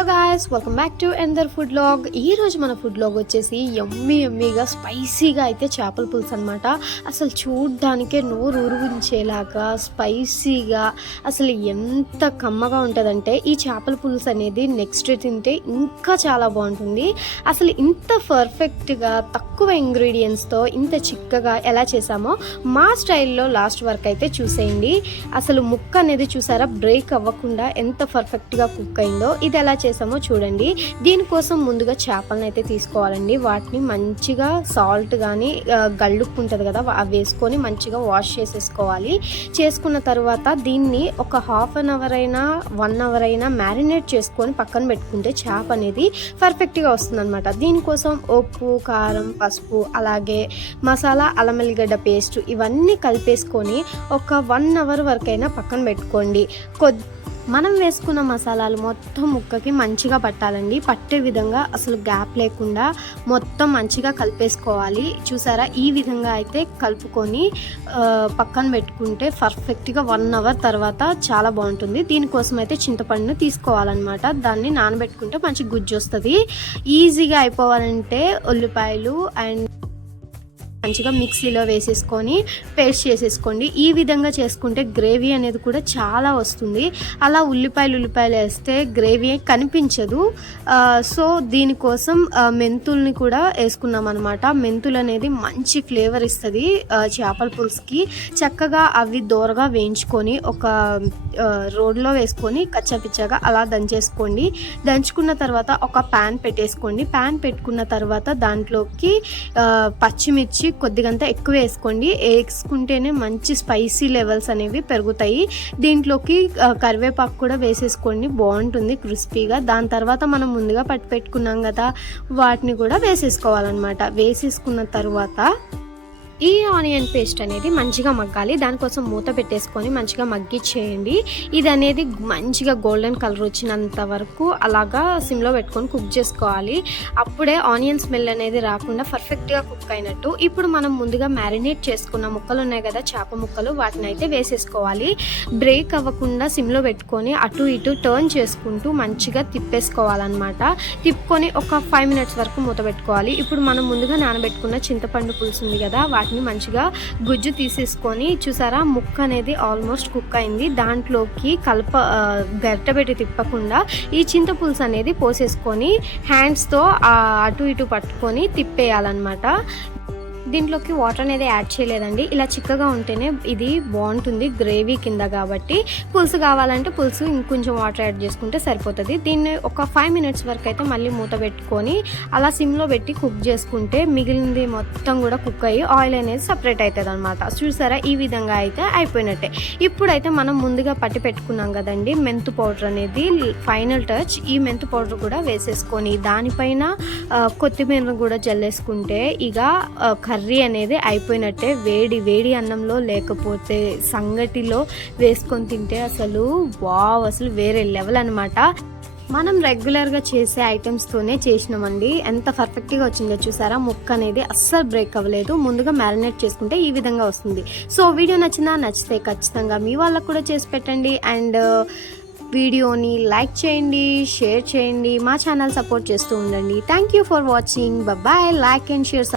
Hello guys welcome back to ఎందర్ food log ఈ రోజు మన ఫుడ్ లాగ్ వచ్చేసి ఎమ్మి ఎమ్మిగా స్పైసీగా అయితే చేపల పులుసు అనమాట అసలు చూడ్డానికే నోరు ఊరువించేలాగా స్పైసీగా అసలు ఎంత కమ్మగా ఉంటుందంటే ఈ చేపల పులుసు అనేది నెక్స్ట్ తింటే ఇంకా చాలా బాగుంటుంది. అసలు ఇంత పర్ఫెక్ట్గా తక్కువ ఇంగ్రీడియంట్స్తో ఇంత చిక్కగా ఎలా చేసామో మా స్టైల్లో లాస్ట్ వరకు అయితే చూసేయండి. అసలు ముక్క అనేది చూసారా? బ్రేక్ అవ్వకుండా ఎంత పర్ఫెక్ట్గా కుక్ అయిందో ఇది ఎలా చేసామో చూడండి. దీనికోసం ముందుగా చేపలను అయితే తీసుకోవాలండి. వాటిని మంచిగా సాల్ట్ కానీ గల్లుప్పు ఉంటుంది కదా అవి వేసుకొని మంచిగా వాష్ చేసేసుకోవాలి. చేసుకున్న తర్వాత దీన్ని ఒక హాఫ్ అన్ అవర్ అయినా వన్ అవర్ అయినా మ్యారినేట్ చేసుకొని పక్కన పెట్టుకుంటే చేప అనేది పర్ఫెక్ట్గా వస్తుంది అనమాట దీనికోసం ఉప్పు కారం పసుపు అలాగే మసాలా అల్లమల్లిగడ్డ పేస్ట్ ఇవన్నీ కలిపేసుకొని ఒక వన్ అవర్ వరకైనా పక్కన పెట్టుకోండి. కొద్ది మనం వేసుకున్న మసాలాలు మొత్తం ముక్కకి మంచిగా పట్టాలండి. పట్టే విధంగా అసలు గ్యాప్ లేకుండా మొత్తం మంచిగా కలిపేసుకోవాలి. చూసారా? ఈ విధంగా అయితే కలుపుకొని పక్కన పెట్టుకుంటే పర్ఫెక్ట్గా వన్ అవర్ తర్వాత చాలా బాగుంటుంది. దీనికోసం అయితే చింతపండును తీసుకోవాలన్నమాట. దాన్ని నానబెట్టుకుంటే మంచి గుజ్జు వస్తుంది ఈజీగా అయిపోవాలంటే ఉల్లిపాయలు అండ్ మంచిగా మిక్సీలో వేసేసుకొని పేస్ట్ చేసేసుకోండి. ఈ విధంగా చేసుకుంటే గ్రేవీ అనేది కూడా చాలా వస్తుంది. అలా ఉల్లిపాయలు ఉల్లిపాయలు వేస్తే గ్రేవీ కనిపించదు. సో దీనికోసం మెంతుల్ని కూడా వేసుకున్నాం అనమాట మెంతులు అనేది మంచి ఫ్లేవర్ ఇస్తుంది చేపల పులుసుకి. చక్కగా అవి దోరగా వేయించుకొని ఒక రోడ్లో వేసుకొని కచ్చపిచ్చగా అలా దంచేసుకోండి. దంచుకున్న తర్వాత ఒక ప్యాన్ పెట్టేసుకోండి. ప్యాన్ పెట్టుకున్న తర్వాత దాంట్లోకి పచ్చిమిర్చి కొద్దిగంత ఎక్కువ వేసుకోండి. వేసుకుంటేనే మంచి స్పైసీ లెవెల్స్ అనేవి పెరుగుతాయి. దీంట్లోకి కరివేపాకు కూడా వేసేసుకోండి. బాగుంటుంది క్రిస్పీగా. దాని తర్వాత మనం ముందుగా పట్టి పెట్టుకున్నాం కదా వాటిని కూడా వేసేసుకోవాలన్నమాట. వేసేసుకున్న తర్వాత ఈ ఆనియన్ పేస్ట్ అనేది మంచిగా మగ్గాలి. దానికోసం మూత పెట్టేసుకొని మంచిగా మగ్గిచ్చేయండి. ఇది అనేది మంచిగా గోల్డెన్ కలర్ వచ్చినంత వరకు అలాగా సిమ్లో పెట్టుకొని కుక్ చేసుకోవాలి. అప్పుడే ఆనియన్ స్మెల్ అనేది రాకుండా పర్ఫెక్ట్గా కుక్ అయినట్టు. ఇప్పుడు మనం ముందుగా మ్యారినేట్ చేసుకున్న ముక్కలు ఉన్నాయి కదా చేప ముక్కలు వాటిని అయితే వేసేసుకోవాలి. బ్రేక్ అవ్వకుండా సిమ్లో పెట్టుకొని అటు ఇటు టర్న్ చేసుకుంటూ మంచిగా తిప్పేసుకోవాలన్నమాట. తిప్పుకొని ఒక ఫైవ్ మినిట్స్ వరకు మూత పెట్టుకోవాలి. ఇప్పుడు మనం ముందుగా నానబెట్టుకున్న చింతపండు పులుసు ఉంది కదా వాటిని మంచిగా గుజ్జు తీసేసుకొని చూసారా? ముక్క అనేది ఆల్మోస్ట్ కుక్ అయింది. దాంట్లోకి కలప ఆ, పెట్టి తిప్పకుండా ఈ చింతపులుసు అనేది పోసేసుకొని హ్యాండ్స్తో అటు ఇటు పట్టుకొని తిప్పేయాలన్నమాట. దీంట్లోకి వాటర్ అనేది యాడ్ చేయలేదండి. ఇలా చిక్కగా ఉంటేనే ఇది బాగుంటుంది. గ్రేవీ కింద కాబట్టి పులుసు కావాలంటే పులుసు ఇంకొంచెం వాటర్ యాడ్ చేసుకుంటే సరిపోతుంది. దీన్ని ఒక ఫైవ్ మినిట్స్ వరకు అయితే మళ్ళీ మూత పెట్టుకొని అలా సిమ్లో పెట్టి కుక్ చేసుకుంటే మిగిలింది మొత్తం కూడా కుక్ అయ్యి ఆయిల్ అనేది సపరేట్ అవుతుంది అనమాట చూసారా? ఈ విధంగా అయితే అయిపోయినట్టే. ఇప్పుడైతే మనం ముందుగా పట్టి పెట్టుకున్నాం కదండి. మెంతు పౌడర్ అనేది ఫైనల్ టచ్. ఈ మెంతు పౌడర్ కూడా వేసేసుకొని దానిపైన కొత్తిమీర కూడా జల్లేసుకుంటే ఇక కర్రీ కర్రీ అనేది అయిపోయినట్టే వేడి వేడి అన్నంలో లేకపోతే సంగటిలో వేసుకొని తింటే అసలు వావ్ అసలు వేరే లెవెల్ అనమాట మనం రెగ్యులర్గా చేసే ఐటమ్స్తోనే చేసినామండి. ఎంత పర్ఫెక్ట్గా వచ్చిందో చూసారా? ముక్క అనేది అస్సలు బ్రేక్ అవ్వలేదు. ముందుగా మ్యారినేట్ చేసుకుంటే ఈ విధంగా వస్తుంది. సో వీడియో నచ్చినా నచ్చితే ఖచ్చితంగా మీ వాళ్ళకు కూడా చేసి పెట్టండి. అండ్ వీడియోని లైక్ చేయండి షేర్ చేయండి. మా ఛానల్ సపోర్ట్ చేస్తూ ఉండండి. Thank you for watching bye like and share